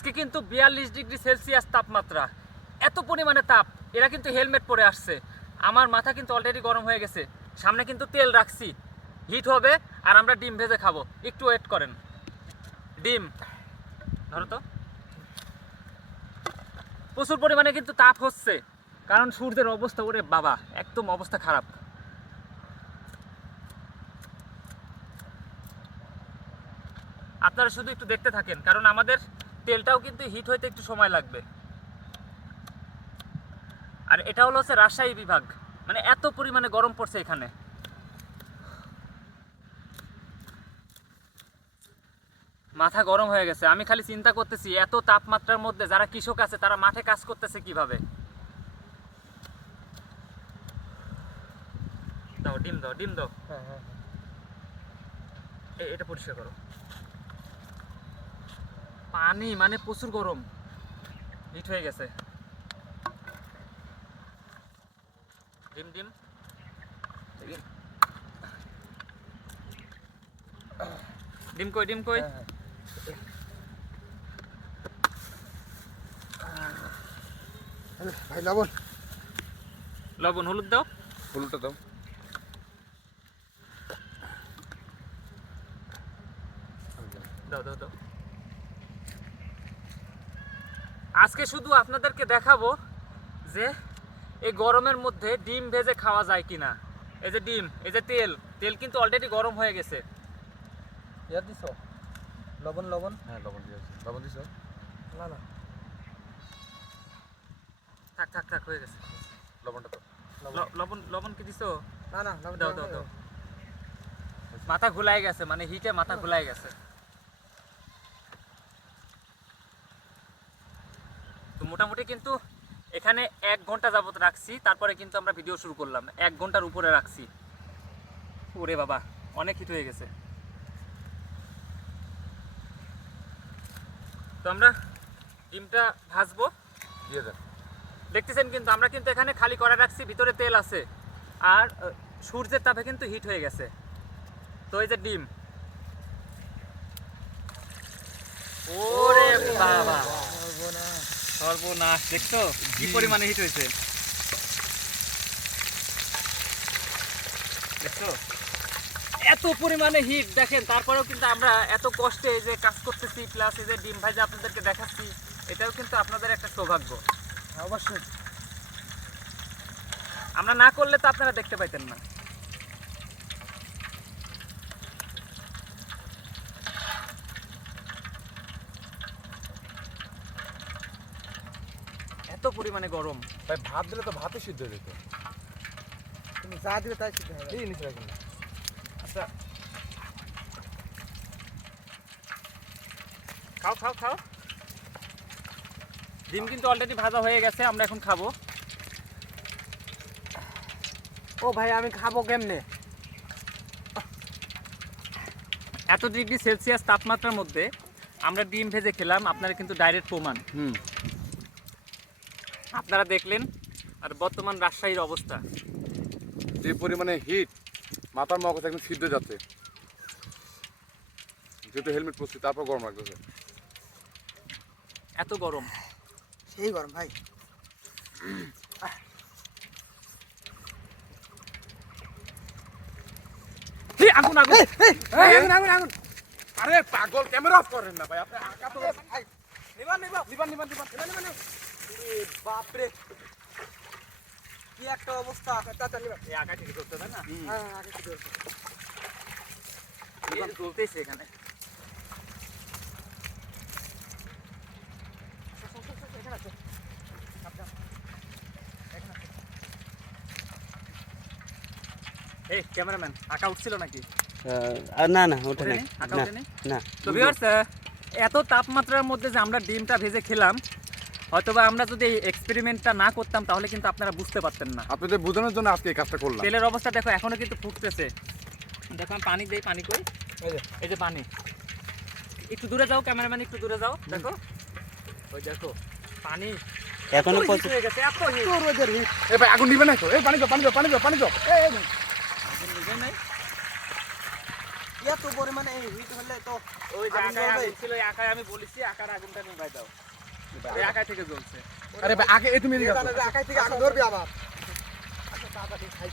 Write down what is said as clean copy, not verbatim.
আজকে কিন্তু 42 degree Celsius তাপমাত্রা, এত পরিমাণে তাপ। এরা কিন্তু হেলমেট পরে আসছে। আমার মাথা কিন্তু অলরেডি গরম হয়ে গেছে। সামনে কিন্তু তেল রাখছি, হিট হবে আর আমরা ডিম ভেজে খাবো। একটু ওয়েট করেন। ডিম ধরো তো। প্রচুর পরিমাণে কিন্তু তাপ হচ্ছে, কারণ সূর্যের অবস্থা, ওরে বাবা, একদম অবস্থা খারাপ। আপনারা শুধু একটু দেখতে থাকেন, কারণ আমাদের তেলটাও কিন্তু হিট হইতে একটু সময় লাগবে। আর এটা হলো হচ্ছে রাজশাহী বিভাগ, মানে এত পরিমাণে গরম পড়ছে এখানে। মাথা গরম হয়ে গেছে। আমি খালি চিন্তা করতেছি এত তাপমাত্রার মধ্যে যারা কৃষক আছে তারা মাঠে কাজ করতেছে কিভাবে। দাও ডিম দাও, ডিম দাও। এটা পরিষ্কার করো। পানি মানে প্রচুর গরম, হিট হয়ে গেছে। ডিম ডিম ডিম কই, ডিম কই? ভাই লবণ, লবণ হলুদ দাও। হলুদটা দাও। দাও দাও দাও। আজকে শুধু আপনাদেরকে দেখাবো যে এই গরমের মধ্যে ডিম ভেজে খাওয়া যায় কিনা। এই যে ডিম, এই যে তেল, তেল কিন্তু অলরেডি গরম হয়ে গেছে। ইয়া দিছো লবণ? লবণ হ্যাঁ লবণ দিয়েছি। লবণ দিছো? না না, থাক থাক থাক, হয়ে গেছে। লবণটা দাও। লবণ, লবণ কি দিছো? না না, লবণ দাও দাও দাও। মাথা ঘুলাই গেছে, মানে হিটে মাথা ঘুলাই গেছে। তো মোটামুটি কিন্তু এখানে 1 ঘন্টা যাবত রাখছি, তারপরে কিন্তু আমরা ভিডিও শুরু করলাম। 1 ঘন্টার উপরে রাখছি। ওরে বাবা, অনেক হিট হয়ে গেছে। তো আমরা ডিমটা ভাজবো। দিয়ে দেন। দেখতেছেন কিন্তু আমরা কিন্তু এখানে খালি করা রাখছি, ভিতরে তেল আছে আর সূর্যের তাপে কিন্তু হিট হয়ে গেছে। তো এই যে ডিম, ওরে বাবা, সর্বনাশ। দেখছো কি পরিমাণে হিট হয়েছে? দেখছো এত পরিমাণে হিট। দেখেন তারপরেও কিন্তু আমরা এত কষ্টে এই যে কাজ করতেছি, প্লাস এই যে ডিম ভাজা আপনাদেরকে দেখাচ্ছি, এটাও কিন্তু আপনাদের একটা সৌভাগ্য। অবশ্যই। আমরা না করলে তো আপনারা দেখতে পাইতেন না। এত পরিমাণে গরম। ভাই ভাত দিলে তো ভাতই সিদ্ধ হয়ে যেত। তুমি যা দিবে তাই সিদ্ধ হবে। এই নিচে রাখুন। আচ্ছা, খাও খাও খাও। ডিম কিন্তু অলরেডি ভাজা হয়ে গেছে, আমরা এখন খাবো। ও ভাই, আমি খাবো কেমনে? এত ডিগ্রি সেলসিয়াস তাপমাত্রার মধ্যে আমরা ডিম ভেজে খেলাম, আপনারা কিন্তু ডাইরেক্ট প্রমাণ। আপনারা দেখলেন। আর বর্তমান রাজশাহীর অবস্থা, যে পরিমাণে হিট, মাথার মগজ একদম সিদ্ধ হয়ে যাচ্ছে। যেহেতু হেলমেট পরছি তারপর গরম লাগতেছে। এত গরম। সেই গরম ভাই। আগুন আগুন। আগুন আগুন আগুন। আরে পাগল, ক্যামেরা অফ করেন না ভাই। আপনি আঁকা তো ভাই নিবান নিবান নিবান নিবান নিবান। নিবান। এ বাপ রে, কি একটা অবস্থা। তাড়াতাড়ি নিবান। এই আকাশ থেকে করতে হবে না? হ্যাঁ আগে কি করব? এই চলতেছে এখানে। এই ক্যামেরাম্যান, আঁকা উঠছিল নাকি? না না ওঠে ওঠেনি? নাই। আঁকা না ওঠেনি? না। তো ভিউয়ার্স, এত তাপমাত্রার মধ্যে যে আমরা ডিমটা ভেজে খেলাম, হয়তোবা আমরা যদি এই এক্সপেরিমেন্টটা না করতাম তাহলে কিন্তু আপনারা বুঝতে পারতেন না। আপনাদের বোঝানোর জন্য আজকে এই কাজটা করলাম। তেলের অবস্থা দেখো, এখনো কিন্তু ফুটতেছে। দেখো আমি পানি দেই, পানি কই? এই যে পানি। একটু দূরে যাও ক্যামেরাম্যান, একটু দূরে যাও। দেখো ওই দেখো পানি এখনো এত heat হয়ে গেছে, এত heat। তোর ওদের হিট। এই ভাই আগুন নিবে না তো? এই পানি দাও, পানি দাও, পানি দাও, পানি দাও। এই আগুন নিভে নাই। এত এত পরিমাণে হিট হলে তো ওই যে আগুন আকায় জ্বলবে। আগুন ছিল, ওই আকায় আমি বলেছি আকার আগুনটা নিভাই দাও। ওই আকায় থেকে জ্বলছে। আরে ভাই আগে এই তুমি এদিকে আসো। আকাই থেকে আগুন ধরবি আবার। আচ্ছা তাড়াতাড়ি খাই।